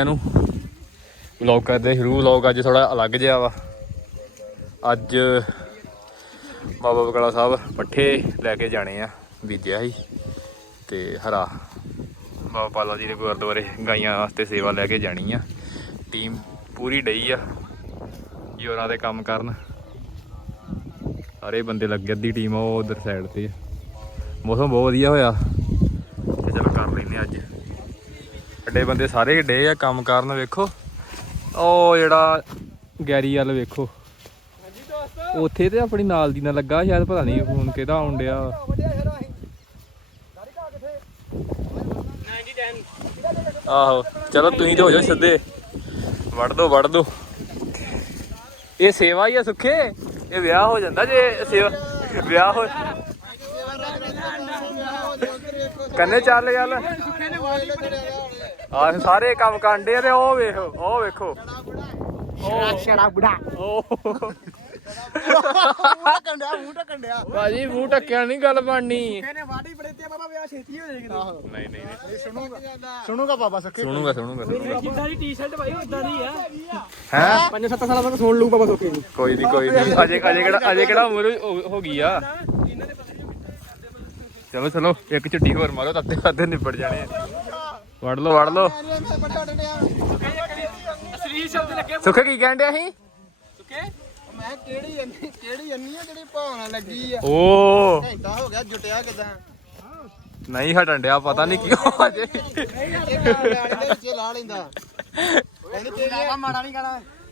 ਸਾਰਿਆਂ ਨੂੰ। ਵਲੌਗ ਕਰਦੇ ਸ਼ੁਰੂ ਵਲੌਗ ਅੱਜ ਥੋੜਾ ਅਲੱਗ ਜਿਹਾ ਵਾ। ਅੱਜ ਬਾਬਾ ਬਕਾਲਾ ਸਾਹਿਬ ਪੱਠੇ ਲੈ ਕੇ ਜਾਣੇ ਆ ਬੀਜਿਆ ਸੀ ਤੇ ਹਰਾ। ਬਾਬਾ ਪਾਲਾ ਜੀ ਦੇ ਗੁਰਦੁਆਰੇ ਗਾਈਆਂ ਵਾਸਤੇ ਸੇਵਾ ਲੈ ਕੇ ਜਾਣੀ ਆ। ਟੀਮ ਪੂਰੀ ਡਈ ਆ, ਜੋਰਾਂ ਦੇ ਕੰਮ ਕਰਨ। ਸਾਰੇ ਬੰਦੇ ਲੱਗੇ ਅੱਧੀ ਟੀਮ ਉਹ ਉਧਰ ਸਾਈਡ ਤੇ ਆ। ਮੌਸਮ ਬਹੁਤ ਵਧੀਆ ਹੋਇਆ ਤੇ ਚਲੋ ਕਰ ਲੈਨੇ ਅੱਜ ਅੱਡੇ ਬੰਦੇ ਸਾਰੇ ਡੇ ਆ ਕੰਮ ਕਰਨ ਵੇਖੋ। ਉਹ ਜਿਹੜਾ ਗੈਰੀ ਵਾਲ ਵੇਖੋ। ਉੱਥੇ ਤੇ ਆਪਣੀ ਨਾਲ ਦੀ ਨਾਲ ਲੱਗਾ ਸ਼ਾਇਦ ਪਤਾ ਨਹੀਂ ਫੋਨ ਕਿਹਦਾ ਆਉਣ ਡਿਆ। ਆਹੋ ਚਲੋ ਤੁਸੀਂ ਤੇ ਹੋ ਜਾਓ ਸਿੱਧੇ। ਵੜ ਦੋ ਵੜ ਦੋ। ਇਹ ਸੇਵਾ ਹੀ ਆ ਸੁੱਖੇ। ਇਹ ਵਿਆਹ ਹੋ ਜਾਂਦਾ ਜੇ ਸੇਵਾ ਵਿਆਹ ਹੋ ਕੰਨੇ ਚੱਲ ਚੱਲ ਆਹ ਸਾਰੇ ਕੰਮ ਕਾਂਡੇ ਆ ਤੇ ਉਹ ਵੇਖੋ ਉਹ ਵੇਖੋ। ਬੁੜਾ ਉਹ। ਕੰਡਿਆ ਮੂੰਹ ਟਕੰਡਿਆ ਭਾਜੀ ਮੂੰਹ ਟੱਕਿਆ ਨਹੀਂ ਗੱਲ ਬਣਨੀ। ਇਹਨੇ ਵਾਢੀ ਬੜੇ ਤੇ ਬਾਬਾ ਵਿਆਹ ਛੇਤੀ ਹੋ ਜਾਏਗਾ। ਨਹੀਂ ਨਹੀਂ ਨਹੀਂ। ਸੁਣੂਗਾ। ਸੁਣੂਗਾ ਬਾਬਾ ਸੱਕੇ ਸੁਣੂਗਾ ਸੁਣੂਗਾ ਸੁਣੂਗਾ। ਜਿੱਦਾਂ ਦੀ ਟੀ-ਸ਼ਰਟ ਭਾਈ ਉਦਾਂ ਦੀ ਆ? ਹੈ? 5-7 ਸਾਲਾਂ ਤੱਕ ਸੁਣ ਲੂ ਬਾਬਾ ਸੋਕੇ ਨੂੰ। ਕੋਈ ਨਹੀਂ ਕੋਈ ਨਹੀਂ ਅਜੇ ਅਜੇ ਕਿਹੜਾ ਅਜੇ ਕਿਹੜਾ ਉਮਰ ਹੋ- ਗਈ ਆ? ਚਲੋ ਚਲੋ ਇੱਕ ਚੁੱਟੀ ਹੋਰ ਮਾਰੋ ਤੱਤੇ ਖਾਦੇ ਨਿਬੜ ਜਾਣੇ ਆ। ਵੜ ਲਓ ਵੜ ਲਓ। ਅਸਲੀ ਸ਼ਬਦ ਲੱਗੇ ਸੁੱਖੇ ਕੀ ਕਹਿਣ ਡਿਆ ਸੀ? ਮੈਂ ਕਿਹੜੀ ਅੰਨੀ ਕਿਹੜੀ ਅੰਨੀ ਆ ਜਿਹੜੀ ਭਾਵਨਾ ਲੱਗੀ ਆ ਓ। ਘੰਟਾ ਹੋ ਗਿਆ ਜੁਟਿਆ ਕਿਦਾਂ ਨਹੀਂ ਹਟਣ ਡਿਆ, ਪਤਾ ਨਹੀਂ ਕਿਉਂ ਅਜੇ ਇਹ ਲਾ ਲੈਂਦਾ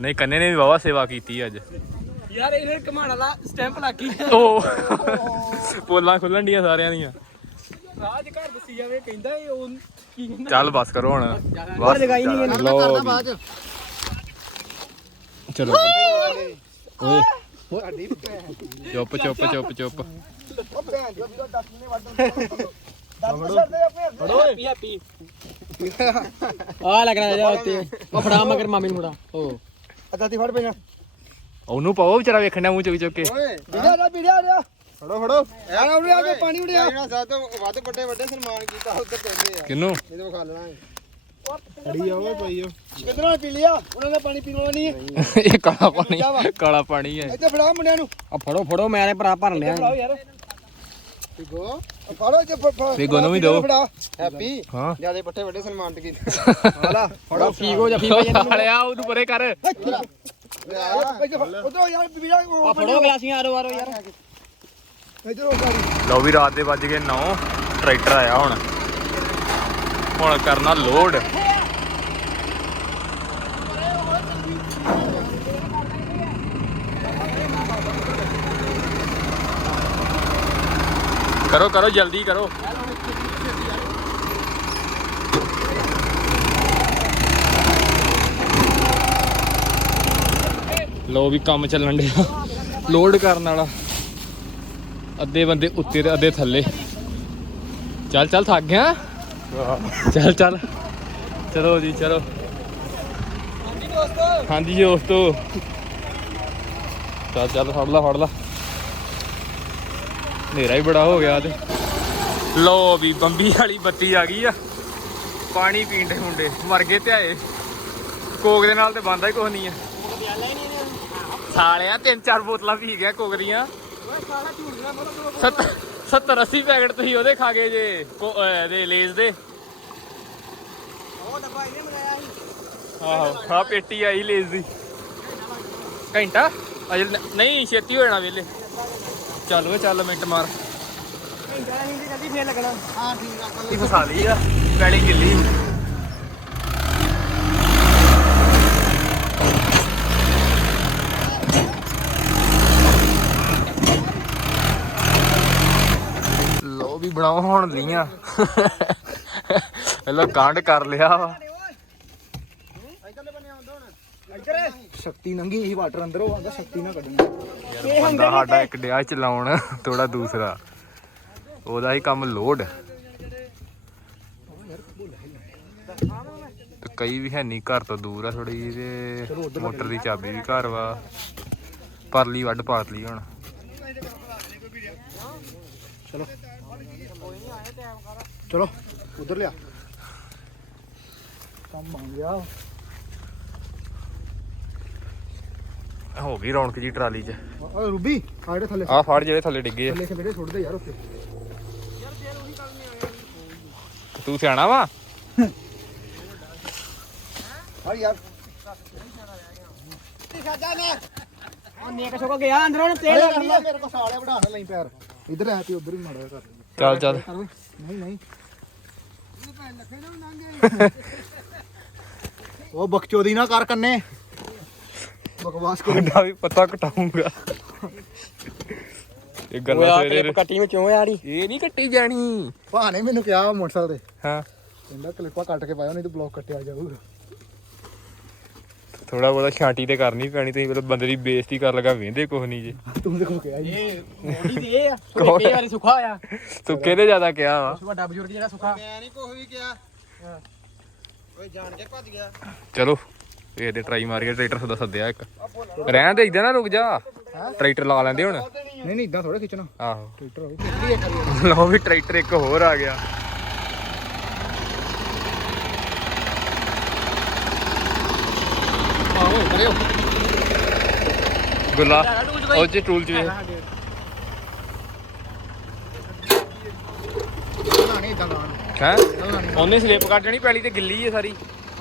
ਨਹੀਂ, ਕੰਨੇ ਨੇ ਵੀ ਵਾਵਾ ਸੇਵਾ ਕੀਤੀ ਅੱਜ। ਯਾਰ ਇਹਨੇ ਕਮਾਣਾ ਦਾ ਸਟੈਂਪ ਲੱਗ ਗਈ ਓ। ਪੋਲਾਂ ਖੁੱਲਣ ਡੀਆਂ ਸਾਰਿਆਂ ਦੀਆਂ। ਰਾਜ ਘਰ ਦੱਸੀ ਜਾਵੇ, ਕਹਿੰਦਾ ਇਹ ਚੱਲ ਬਸ ਕਰੋ ਹੁਣ। ਬਸ ਲਗਾਈ ਨਹੀਂ। ਬਾਅਦ ਚਲੋ। ਓਏ। ਚੁੱਪ ਚੁੱਪ ਚੁੱਪ ਚੁੱਪ। ਉਹ ਭੈਣ ਜੋ ਵੀਰੋ ਆ ਲੱਗਣਾ ਜਾ ਉੱਤੇ। ਉਹ ਫੜਾ ਮਗਰ ਮਾਮੀ ਨੂੰ ਫੜਾ। ਉਹ ਅੱਧਾ ਤੀ ਫੜ ਪੈਣਾ ਉਹਨੂੰ ਪਾਓ ਵਿਚਾਰਾ ਵੇਖਣ ਮੂੰਹ ਚੁੱਕ ਚੁੱਕ ਕੇ। ਓਏ ਵੀਡੀਓ ਆ ਵੀਡੀਓ ਆ ਫੜੋ ਫੜੋ। ਯਾਰ ਉਰੇ ਆ ਕੇ ਪਾਣੀ ਉੜਿਆ ਜਿਹੜਾ ਤੋਂ ਵੱਧ ਵੱਡੇ ਵੱਡੇ ਸਨਮਾਨ ਕੀਤਾ ਉੱਧਰ ਪੈਂਦੇ ਆ। ਕਿੰਨੂੰ ਇਹਦੇ ਕੋਲ ਖਾ ਲੈਣਾ ਖੜੀ ਆ ਓਏ ਪਈ ਓ ਕਿਧਰੋਂ ਪੀ ਲਿਆ? ਉਹਨਾਂ ਨੇ ਪਾਣੀ ਪੀਣ ਨਹੀਂ ਹੈ। ਇਹ ਕਾਲਾ ਪਾਣੀ ਕਾਲਾ ਪਾਣੀ ਹੈ। ਇੱਥੇ ਫੜਾ ਮੁੰਡਿਆਂ ਨੂੰ। ਆ ਫੜੋ ਫੜੋ ਮੈਂ ਭਰਾ ਭਰ ਲਿਆ ਫੜਾਓ ਯਾਰ। ਆ ਫੜੋ ਇੱਥੇ ਫ- ਫ- ਪੀਗੋ ਨੂੰ ਵੀ ਦਿਓ। ਫੜਾ ਹੈਪੀ। ਹਾਂ। ਜਿਆਦੇ ਪੱਠੇ ਵੱਡੇ ਸਨਮਾਨਿਤ ਕੀਤੇ। ਹਾਲਾ ਫੜੋ। ਫੀਗੋ ਜੱਫੀ ਭਾਈ ਹਲਿਆ ਉਹਨੂੰ ਪਰੇ ਕਰ। ਉਧਰੋਂ ਯਾਰ ਵੀਰਾ ਆ ਫੜੋ ਗਲਾਸੀਆਂ ਆਰੋ ਆਰੋ ਯਾਰ। ਇਧਰੋਂ ਗਾੜੀ। ਲਓ ਵੀ ਰਾਤ ਦੇ ਵੱਜ ਗਏ 9 ਟਰੈਕਟਰ ਆਇਆ ਹੁਣ। ਹੁਣ ਕਰਨਾ ਲੋਡ। ਕਰੋ ਕਰੋ, ਜਲਦੀ ਕਰੋ। ਲੋ ਵੀ ਕੰਮ ਚੱਲਣ ਡਿਆ। ਲੋਡ ਕਰਨ ਵਾਲਾ। ਅੱਧੇ ਬੰਦੇ ਉੱਤੇ ਤੇ ਅੱਧੇ ਥੱਲੇ। ਚੱਲ ਚੱਲ, ਥੱਕ ਗਿਆ? ਚੱਲ ਚੱਲ। ਚਲੋ ਜੀ, ਚਲੋ। ਹਾਂਜੀ ਜੀ, ਦੋਸਤੋ। ਚੱਲ ਚੱਲ, ਫੜ ਲਾ ਫੜ ਲਾ। ਹਨੇਰਾ ਹੀ ਬੜਾ ਹੋ ਗਿਆ ਤੇ ਲੋ ਵੀ, ਬੰਬੀ ਵਾਲੀ ਬੱਤੀ ਆ ਗਈ ਆ। ਪਾਣੀ ਪੀਣ ਦੇ ਮੁੰਡੇ, ਮਰ ਗਏ ਤੇ ਆਏ। ਕੋਕ ਦੇ ਨਾਲ ਤੇ ਬੰਦਾ ਹੀ ਕੁਛ ਨਹੀਂ ਆ। ਸਾਲਿਆ, ਤਿੰਨ ਚਾਰ ਬੋਤਲਾਂ ਪੀ ਗਿਆ ਕੋਕ ਦੀਆਂ। 70 70 80 ਪੈਕਟ ਤੁਸੀਂ ਉਹਦੇ ਖਾ ਗਏ ਜੇ ਇਹਦੇ ਲੇਜ਼ ਦੇ। ਉਹ ਡੱਬਾ ਇਹਨੇ ਮੰਗਾਇਆ ਸੀ। ਆਹੋ ਆ ਪੇਟੀ ਆਈ ਲੇਜ਼ ਦੀ। ਘੰਟਾ? ਅਜੇ ਨਹੀਂ ਛੇਤੀ ਹੋ ਜਾਣਾ ਵੇਲੇ ਚੱਲ ਓਏ ਚੱਲ ਮਿੰਟ ਮਾਰ। ਘੰਟਾ ਨਹੀਂ ਜਲਦੀ ਫੇਰ ਲੱਗਣਾ। ਹਾਂ ਠੀਕ ਆ ਫਸਾ ਲਈ ਆ ਪੈਲੀ ਗਿੱਲੀ। ਬਣਾਓ ਹੁਣ ਲੀਆਂ। ਪਹਿਲਾਂ ਕਾਂਡ ਕਰ ਲਿਆ ਵਾ। ਹੁਣ ਸ਼ਕਤੀ ਨੰਗੀ ਹੀ ਵਾਟਰ ਅੰਦਰੋਂ ਆਉਂਦਾ ਸ਼ਕਤੀ ਨਾ ਕੱਢਣੀ। ਯਾਰ ਬੰਦਾ ਸਾਡਾ ਇੱਕ ਡਿਆ ਚਲਾਉਣ ਥੋੜਾ ਦੂਸਰਾ। ਉਹਦਾ ਹੀ ਕੰਮ ਲੋਡ। ਤੇ ਕਈ ਵੀ ਹੈ ਨਹੀਂ ਘਰ ਤੋਂ ਦੂਰ ਆ ਥੋੜੀ ਤੇ ਮੋਟਰ ਦੀ ਚਾਬੀ ਵੀ ਘਰ ਵਾ। ਪਰਲੀ ਵੱਡ ਪਾਤ ਲਈ ਹੁਣ ਚਲੋ ਉਧਰ ਲਿਆ ਕੰਮ ਬਣ ਗਿਆ ਹੋ ਗਈ ਰੌਣਕ ਜੀ ਟਰਾਲੀ 'ਚ ਓਏ ਰੂਬੀ ਆ ਜਿਹੜੇ ਥੱਲੇ ਆਹ ਫੜ ਜਿਹੜੇ ਥੱਲੇ ਡਿੱਗੇ ਆ ਥੱਲੇ ਖੇਡੇ ਛੁੱਟਦੇ ਯਾਰ ਉੱਤੇ ਤੂੰ ਸਿਆਣਾ ਵਾ ਹਾਂ ਯਾਰ ਉਹ ਨੇਕ ਛੋਕ ਗਿਆ ਅੰਦਰੋਂ ਤੇਲ ਤੇਲ ਕਰ ਲਿਆ ਮੇਰੇ ਕੋਲ ਸਾਲੇ ਵਢਾ ਨਾ ਲਈ ਪੈਰ ਇੱਧਰ ਆ ਤੇ ਉਧਰ ਹੀ ਮਾੜਾ ਜਿਹਾ ਕਰ ਚੱਲ ਚੱਲ ਨਹੀਂ ਨਹੀਂ ਉਹ ਬਕਚੋਦੀ ਨਾ ਕਰ ਕੰਨੇ ਬਕਵਾਸ ਕਰ ਤੁਹਾਡਾ ਵੀ ਪਤਾ ਘਟਾਉਂਗਾ ਇਹ ਗੱਲਾਂ ਸਵੇਰੇ ਕੱਟੀ ਵਿੱਚ ਕਿਉਂ ਯਾਰੀ ਇਹ ਨਹੀਂ ਕੱਟੀ ਜਾਣੀ ਭਾਣੇ ਮੈਨੂੰ ਕਿਹਾ ਮੋਟਰਸਾਈਕਲ ਤੇ ਹਾਂ ਕਹਿੰਦਾ ਕਲਿੱਪਾਂ ਕੱਟ ਕੇ ਪਾਇਓ ਨਹੀਂ ਤਾਂ ਬਲੌਕ ਕੱਟਿਆ ਜਾਊਗਾ ਥੋੜਾ ਬਹੁਤਾ ਛਾਂਟੀ ਤੇ ਕਰਨੀ ਪੈਣੀ ਤੁਸੀਂ ਪਹਿਲਾਂ ਬੰਦੇ ਦੀ ਬੇਇੱਜ਼ਤੀ ਕਰ ਲਗਾ ਵੇਂਦੇ ਕੁਛ ਨਹੀਂ ਜੇ। ਤੂੰ ਦੇਖੋ ਕਿਹਾ ਜੀ ਇਹ ਮੋਢੀ ਦੇ ਇਹ ਆ ਸੁੱਕੇ ਕਈ ਵਾਰੀ ਸੁੱਖਾ ਹੋਇਆ ਸੁੱਕੇ ਤੇ ਜ਼ਿਆਦਾ ਕਿਹਾ ਵਾ? ਵੱਡਾ ਬਜ਼ੁਰਗ ਜਿਹੜਾ ਸੁੱਖਾ। ਮੈਂ ਨਹੀਂ ਕੁਝ ਵੀ ਕਿਹਾ। ਕੋਈ ਜਾਣ ਕੇ ਭੱਜ ਗਿਆ। ਚਲੋ ਇਹ ਤੇ ਟਰਾਈ ਮਾਰ ਕੇ ਟਰੈਕਟਰ ਸਦਾ ਸੱਦਿਆ ਇੱਕ। ਰਹਿਣ ਦੇ ਇਦਾਂ ਨਾ ਰੁਕ ਜਾ। ਟਰੈਕਟਰ ਲਾ ਲੈਂਦੇ ਹੁਣ। ਨਹੀਂ ਨਹੀਂ ਇਦਾਂ ਥੋੜਾ ਖਿੱਚਣਾ। ਆਹੋ। ਟਰੈਕਟਰ ਲਓ ਵੀ ਟਰੈਕਟਰ ਇੱਕ ਹੋਰ ਆ ਗਿਆ। ਕਰਿਓ। ਗੁੱਲਾ। ਉਹ ਚ ਟੂਲ ਚ ਇਦਾਂ ਲਾਣ ਹੈ? ਉਹਨੇ ਸਲਿੱਪ ਕੱਢ ਜਣੀ ਪੈਲੀ ਤੇ ਗਿੱਲੀ ਹੈ ਸਾਰੀ।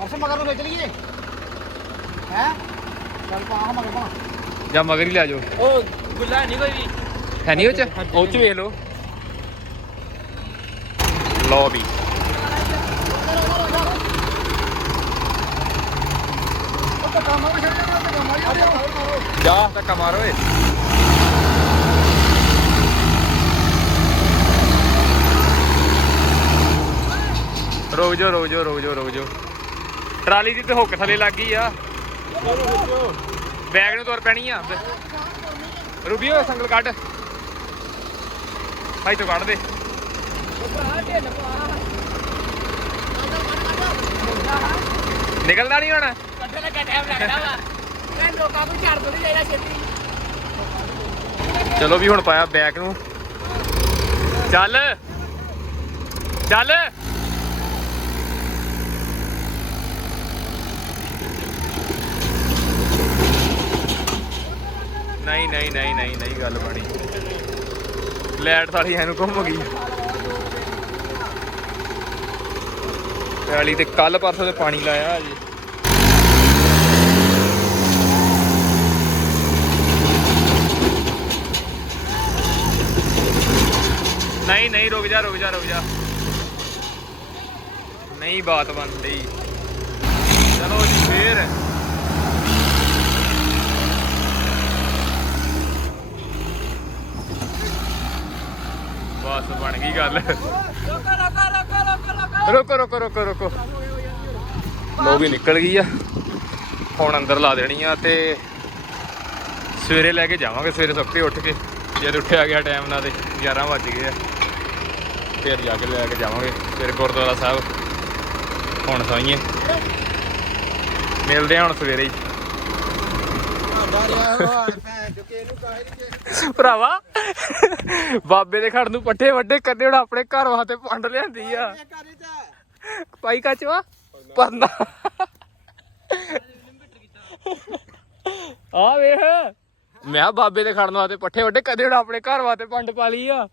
ਅਰਸ਼ ਮਗਰ ਨੂੰ ਖਿੱਚ ਲਈਏ। ਹੈ? ਚੱਲ ਪਾ ਮਗਰ ਪਾ। ਜਾਂ ਮਗਰ ਹੀ ਲੈ ਜਾਓ। ਉਹ ਗੁੱਲਾ ਨਹੀਂ ਕੋਈ ਵੀ। ਹੈ ਨਹੀਂ ਉਹ ਚ? ਉਹ ਚ ਵੇਖ ਲਓ। ਲਓ ਵੀ ਉਹ ਕੰਮ ਵੀ ਛੱਡ ਜਾਣਾ ਤੇ ਕੰਮ ਆ ਜਾਣਾ ਜਾ ਧੱਕਾ ਮਾਰ ਓਏ ਰੋਕ ਜਾ। ਰੋਕ ਜਾ ਰੁਕ ਜਾ ਰੁਕ ਜਾ ਟਰਾਲੀ ਦੀ ਤੇ ਹੁੱਕ ਥੱਲੇ ਲੱਗ ਗਈ ਆ। ਬੈਗ ਨੂੰ ਤੁਰ ਪੈਣੀ ਆ। ਰੁਬੀਓ ਸੰਗਲ ਕੱਢ। ਹਾਈ ਤੋਂ ਕੱਢ ਦੇ। ਨਿਕਲਦਾ ਨਹੀਂ ਹੋਣਾ। ਕੱਢਣ ਟਾਈਮ ਲੱਗਦਾ ਵਾ ਮੈਂ ਲੋਕਾਂ ਨੂੰ ਛੱਡ ਦੋ ਨਹੀਂ ਜਾਈਦਾ ਛੇਤੀ ਚਲੋ ਵੀ ਹੁਣ ਪਾਇਆ ਬੈਕ ਨੂੰ। ਚੱਲ। ਚੱਲ। ਨਹੀਂ ਨਹੀਂ ਨਹੀਂ ਨਹੀਂ ਨਹੀਂ ਗੱਲ ਬਣੀ। ਲੈਟ ਸਾਲੀ ਇਹਨੂੰ ਘੁੰਮ ਗਈ। ਪੈਲੀ ਤੇ ਕੱਲ ਪਰਸੋਂ ਤੇ ਪਾਣੀ ਲਾਇਆ ਅਜੇ ਨਹੀਂ ਨਹੀਂ, ਰੁਕ ਜਾ ਰੁਕ ਜਾ ਰੁਕ ਜਾ। ਨਹੀਂ ਬਾਤ ਬਣਦੀ। ਚਲੋ ਜੀ, ਫੇਰ। ਬਸ, ਬਣ ਗਈ ਗੱਲ। ਰੁਕੋ ਰੁਕੋ ਰੁਕੋ ਰੁਕੋ। ਲੋ ਵੀ ਨਿਕਲ ਗਈ ਆ। ਹੁਣ ਅੰਦਰ ਲਾ ਦੇਣੀ ਆ ਤੇ ਸਵੇਰੇ ਲੈ ਕੇ ਜਾਵਾਂਗੇ, ਸਵੇਰੇ ਸਵੇਰੇ ਉੱਠ ਕੇ। ਜਦ ਉੱਠਿਆ ਗਿਆ ਟਾਈਮ ਨਾਲ ਤੇ 11 ਵੱਜ ਗਏ ਆ। ਫਿਰ ਜਾ ਕੇ ਲੈ ਕੇ ਜਾਵਾਂਗੇ, ਫਿਰ ਗੁਰਦੁਆਰਾ ਸਾਹਿਬ। ਹੁਣ ਸਾਈਏ। ਮਿਲਦੇ ਆ ਹੁਣ ਸਵੇਰੇ ਹੀ। ਭਰਾਵਾ, ਬਾਬੇ ਦੇ ਖੜ ਨੂੰ ਪੱਠੇ ਵੱਡੇ ਕਰਨੇ ਹੁਣ ਆਪਣੇ ਘਰ ਵਾਸਤੇ ਪੰਡ ਲਿਆਂਦੀ ਆ। ਪਾਈ ਕਾਚਵਾ ਪਰਨਾ। ਆ ਵੇਖ। ਮੈਂ ਬਾਬੇ ਦੇ ਖੜਨ ਵਾਸਤੇ ਪੱਠੇ ਵੱਡੇ ਕਦੇ ਹੁਣ ਆਪਣੇ ਘਰ ਵਾਸਤੇ ਪੰਡ ਪਾ ਲਈ ਆ।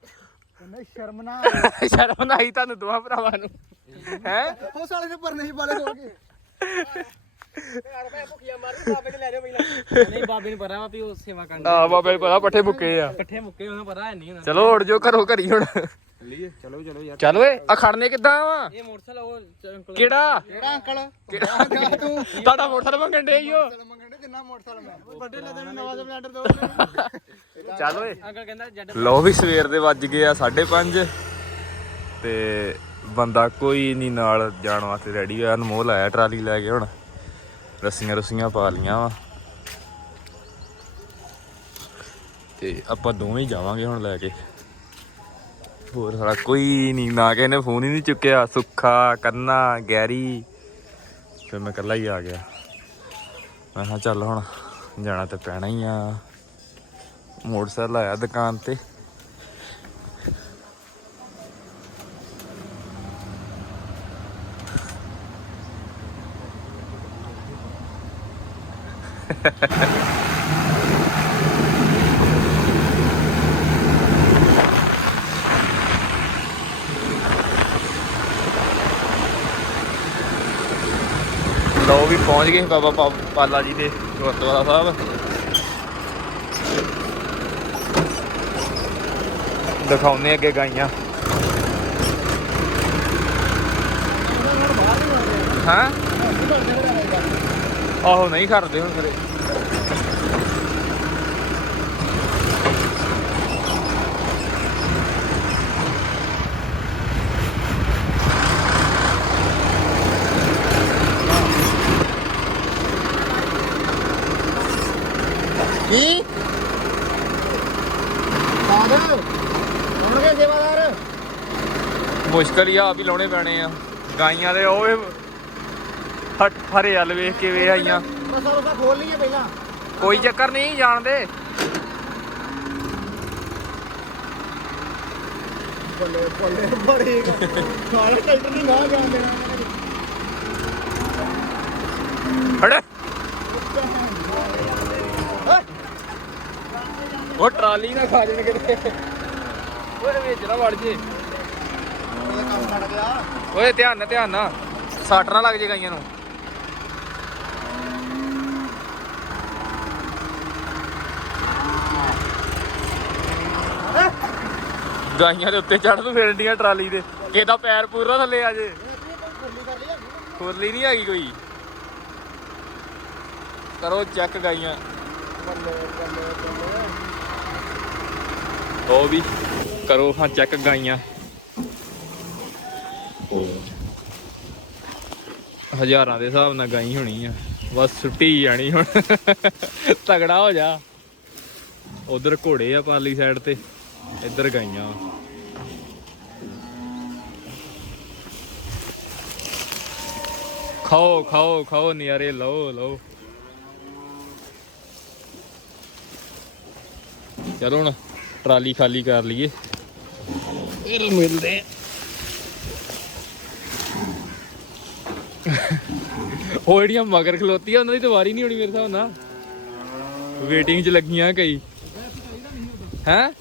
ਕਹਿੰਦਾ ਸ਼ਰਮ ਨਾ ਸ਼ਰਮ ਨਾ ਆਈ ਤੁਹਾਨੂੰ ਦੋਹਾਂ ਭਰਾਵਾਂ ਨੂੰ। ਹੈ? ਉਹ ਸਾਲੇ ਨੇ ਪਰਨੇ ਹੀ ਬਾਲੇ ਹੋ ਗਏ ਭੁੱਖੀਆਂ ਮਾਰ ਬਾਬੇ ਤੇ ਲੈ ਜਾਓ ਪਹਿਲਾਂ ਨਹੀਂ ਬਾਬੇ ਨੂੰ ਪਤਾ ਵਾ ਵੀ ਉਹ ਸੇਵਾ ਕਰਨ ਆ ਬਾਬੇ ਨੂੰ ਪਤਾ ਪੱਠੇ ਮੁੱਕੇ ਆ। ਇਕੱਠੇ ਮੁੱਕੇ ਉਹਨੂੰ ਪਤਾ ਹੈ ਨਹੀਂ ਉਹਨਾਂ ਚਲੋ ਉੱਡ ਜਾਓ ਘਰੋਂ ਘਰੀ ਹੁਣ। ਚਲੋ ਚਲੋ ਯਾਰ। ਚੱਲ ਓਏ ਆ ਖੜਨੇ ਕਿੱਦਾਂ ਵਾ? ਇਹ ਮੋਟਰਸਾਈਕਲ ਉਹ ਅੰਕਲ ਕਿਹੜਾ? ਕਿਹੜਾ ਅੰਕਲ? ਤੂੰ? ਤੁਹਾਡਾ ਮੋਟਰਸਾਈਕਲ ਮੰਗਣ ਡੇ ਈਓ ਮੰਗਣ ਦੇ ਜਿੰਨਾ ਮੋਟਰਸਾਈਕਲ ਮੈਂ। ਵੱਡੇ ਲੈ ਦੇਣੇ ਨਵਾਂ ਸਪਲੈਂਡਰ ਦੋ ਚੱਲ ਓਏ। ਅੰਕਲ ਕਹਿੰਦਾ ਜੱਡ ਲੋ ਵੀ ਸਵੇਰ ਦੇ ਵੱਜ ਗਏ ਆ 5:30 ਤੇ ਬੰਦਾ ਕੋਈ ਨਹੀਂ ਨਾਲ ਜਾਣ ਵਾਸਤੇ ਰੈਡੀ ਹੋਇਆ। ਅਨਮੋਲ ਆਇਆ ਟਰਾਲੀ ਲੈ ਕੇ ਹੁਣ। ਰੱਸੀਆਂ ਰੱਸੀਆਂ ਪਾ ਲੀਆਂ ਵਾ। ਤੇ ਆਪਾਂ ਦੋਵੇਂ ਜਾਵਾਂਗੇ ਹੁਣ ਲੈ ਕੇ। ਹੋਰ ਸਾਲਾ ਕੋਈ ਨਹੀਂ ਨਾ ਕਿਸੇ ਨੇ ਫੋਨ ਹੀ ਨਹੀਂ ਚੁੱਕਿਆ। ਸੁੱਖਾ ਕੰਨਾ ਗੈਰੀ। ਫਿਰ ਮੈਂ ਇਕੱਲਾ ਹੀ ਆ ਗਿਆ। ਮੈਂ ਕਿਹਾ ਚੱਲ ਹੁਣ ਜਾਣਾ ਤੇ ਪੈਣਾ ਹੀ ਆ ਮੋਟਰਸਾਈਕਲ ਆਇਆ ਦੁਕਾਨ ਤੇ Ha ha ha. ਲੋ ਵੀ ਪਹੁੰਚ ਗਏ, ਬਾਬਾ ਪਾ- ਪਾਲਾ ਜੀ ਦੇ, ਗੁਰਦੁਆਰਾ ਸਾਹਿਬ। ਦਿਖਾਉਂਦੇ ਅੱਗੇ ਗਾਈਆਂ। ਹਾਂ? ਆਹੋ, ਨਹੀਂ ਕਰਦੇ ਹੁਣ ਕਰੇ ਕੀ ਸਾਦਰ ਹੋਣਗੇ ਸੇਵਾਦਾਰ? ਮੁਸ਼ਕਲ ਹੀ ਆ ਆਪ ਹੀ ਲਾਉਣੇ ਪੈਣੇ ਆ। ਗਾਈਆਂ ਦੇ ਓਏ ਹਟ ਹਰੇ ਹਲ ਵੇਖ ਕੇ ਵੇ ਆਈਆਂ। ਰਸਾ ਰਸਾ ਖੋਲ ਲਈਏ ਪਹਿਲਾਂ। ਕੋਈ ਚੱਕਰ ਨਹੀਂ ਜਾਣਦੇ ਬੱਲੇ ਬੱਲੇ ਬੜੀ ਕਾਲ ਟਰੈਕਟਰ ਨਹੀਂ ਗਾਹ ਜਾਣ ਦੇਣਾ ਉਹ ਟਰਾਲੀ ਨਾ ਖਾ ਜਾਣ ਕਿਤੇ। ਓਏ ਵਿੱਚ ਨਾ ਵੜ ਜੇ। ਕੰਮ ਛੱਡ ਗਿਆ ਓਏ ਧਿਆਨ ਨਾਲ ਧਿਆਨ ਨਾਲ। ਸੱਟ ਨਾ ਲੱਗ ਜੇ ਗਾਈਆਂ ਨੂੰ। ਗਾਈਆਂ ਦੇ ਉੱਤੇ ਚੜ੍ਹ ਨੂੰ ਫਿਰਦੀਆਂ ਟਰਾਲੀ ਦੇ ਕਿਹਦਾ ਪੈਰ ਪੂਰਾ ਥੱਲੇ ਆ ਜੇ। ਖੁਰਲੀ ਨਹੀਂ ਹੈਗੀ ਕੋਈ। ਕਰੋ ਚੈੱਕ ਗਾਈਆਂ। ਉਹ ਵੀ ਕਰੋ ਹਾਂ ਚੈੱਕ ਗਾਈਆਂ। ਹਜ਼ਾਰਾਂ ਦੇ ਹਿਸਾਬ ਨਾਲ ਗਾਈ ਹੋਣੀ ਆ। ਬਸ ਸੁੱਟੀ ਜਾਣੀ ਹੁਣ। ਤਗੜਾ ਹੋ ਜਾ। ਉਧਰ ਘੋੜੇ ਆ ਪਾਰਲੀ ਸਾਈਡ ਤੇ। ਇੱਧਰ ਗਾਈਆਂ। ਖਾਓ ਖਾਓ ਖਾਓ, ਨਿਆਰੇ ਲਓ ਲਓ। ਚਲੋ ਹੁਣ ਟਰਾਲੀ ਖਾਲੀ ਕਰ ਲਈਏ। ਫਿਰ ਮਿਲਦੇ ਉਹ ਜਿਹੜੀਆਂ ਮਗਰ ਖਲੋਤੀਆਂ ਉਹਨਾਂ ਦੀ ਤਾਂ ਵਾਰੀ ਨਹੀਂ ਹੋਣੀ ਮੇਰੇ ਹਿਸਾਬ ਨਾਲ। ਵੇਟਿੰਗ 'ਚ ਲੱਗੀਆਂ ਕਈ। ਹੈ?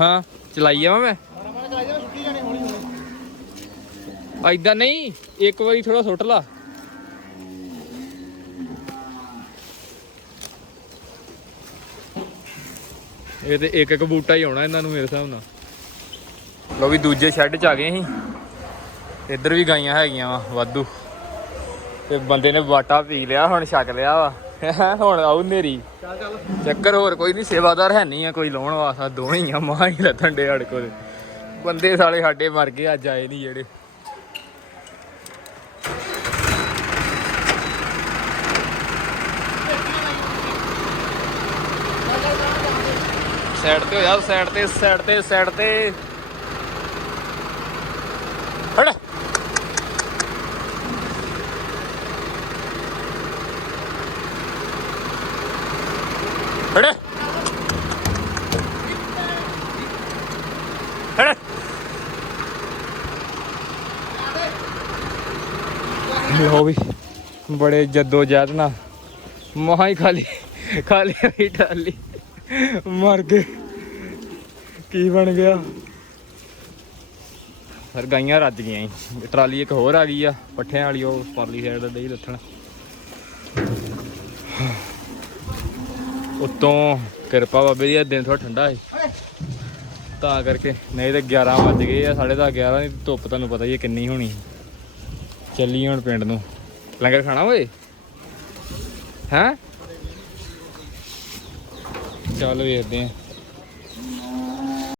ਹਾਂ ਚਲਾਈ ਜਾਵਾਂ ਮੈਂ। ਐਦਾਂ ਨਹੀਂ ਇੱਕ ਵਾਰੀ ਥੋੜਾ ਸੁੱਟ ਲਾ। ਇਹ ਤੇ ਇੱਕ ਇੱਕ ਬੂਟਾ ਹੀ ਆਉਣਾ ਇਹਨਾਂ ਨੂੰ ਮੇਰੇ ਹਿਸਾਬ ਨਾਲ। ਲੋ ਵੀ ਦੂਜੇ ਸ਼ੈੱਡ 'ਚ ਆ ਗਏ ਅਸੀਂ। ਇੱਧਰ ਵੀ ਗਾਈਆਂ ਹੈਗੀਆਂ ਵਾ, ਵਾਧੂ। ਤੇ ਬੰਦੇ ਨੇ ਬਾਟਾ ਪੀ ਲਿਆ, ਹੁਣ ਛਕ ਲਿਆ ਵਾ। ਹੁਣ ਆਉ ਨੇਰੀ ਚੱਕਰ ਹੋਰ ਕੋਈ ਨਹੀਂ ਸੇਵਾਦਾਰ ਹੈ ਨਹੀਂ ਆ ਕੋਈ ਲਾਉਣ ਵਾਸਤਾ। ਦੋਵੇਂ ਹੀ ਆ, ਮਾਂ ਹੀ ਲੱਥਣ ਡੇ ਸਾਡੇ ਕੋਲ। ਬੰਦੇ ਸਾਲੇ ਸਾਡੇ ਮਰ ਗਏ, ਅੱਜ ਆਏ ਨਹੀਂ ਜਿਹੜੇ। ਸਾਈਡ ਤੇ ਹੋ ਜਾ ਸਾਈਡ ਤੇ ਸਾਈਡ ਤੇ ਸਾਈਡ ਤੇ। ਹਟ ਹਟ ਹਟ ਲੋ ਵੀ ਬੜੇ ਜੱਦੋ ਜਹਿਦ ਨਾ ਮਹਾ ਹੀ ਖਾਲੀ ਖਾਲੀ ਟਾਲੀ ਮਰ ਗਏ। ਕੀ ਬਣ ਗਿਆ? ਫਿਰ ਗਾਈਆਂ ਰੱਜ ਗਈਆਂ ਸੀ ਟਰਾਲੀ ਇੱਕ ਹੋਰ ਆ ਗਈ ਆ, ਪੱਠਿਆਂ ਵਾਲੀ, ਉਹ ਪਰਲੀ ਸਾਈਡ ਦਾ ਹੀ ਲੱਥਣ। ਉਤੋਂ ਕਿਰਪਾ ਬਾਬੇ ਦੀ ਦਿਨ ਥੋੜਾ ਠੰਡਾ ਸੀ ਤਾਂ ਕਰਕੇ ਨਹੀਂ ਤੇ 11 ਵੱਜ ਗਏ ਆ, ਸਾਢੇ ਦਸ 11 ਦੀ ਧੁੱਪ ਤੁਹਾਨੂੰ ਪਤਾ ਹੀ ਹੈ ਕਿੰਨੀ ਹੋਣੀ। ਚੱਲੀ ਹੁਣ ਪਿੰਡ ਨੂੰ। ਲੰਗਰ ਖਾਣਾ ਓਏ? ਹੈਂ? ਚੱਲ ਵੇਖਦੇ ਆ।